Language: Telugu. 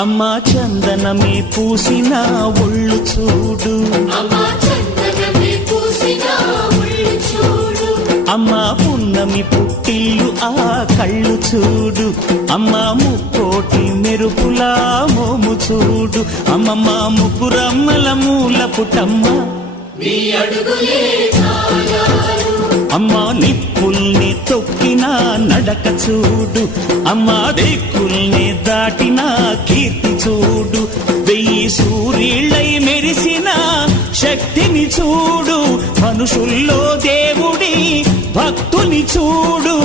అమ్మా చందనమే పూసిన ఒళ్ళు చూడు, అమ్మా పున్నమి పుట్టిల్లు ఆ కళ్ళు చూడు, అమ్మా ముక్కోటి మెరుపులా మోము చూడు, అమ్మమ్మ ముగ్గురమ్మల మూల పుటమ్మ అమ్మా నిప్పుల్ని తొక్కిన నడక చూడు, అమ్మా దిక్కుల్ని దాటిన కీర్తి చూడు, 1000 సూర్యుళ్ళై మెరిసిన శక్తిని చూడు, మనుషుల్లో దేవుడి భక్తుని చూడు.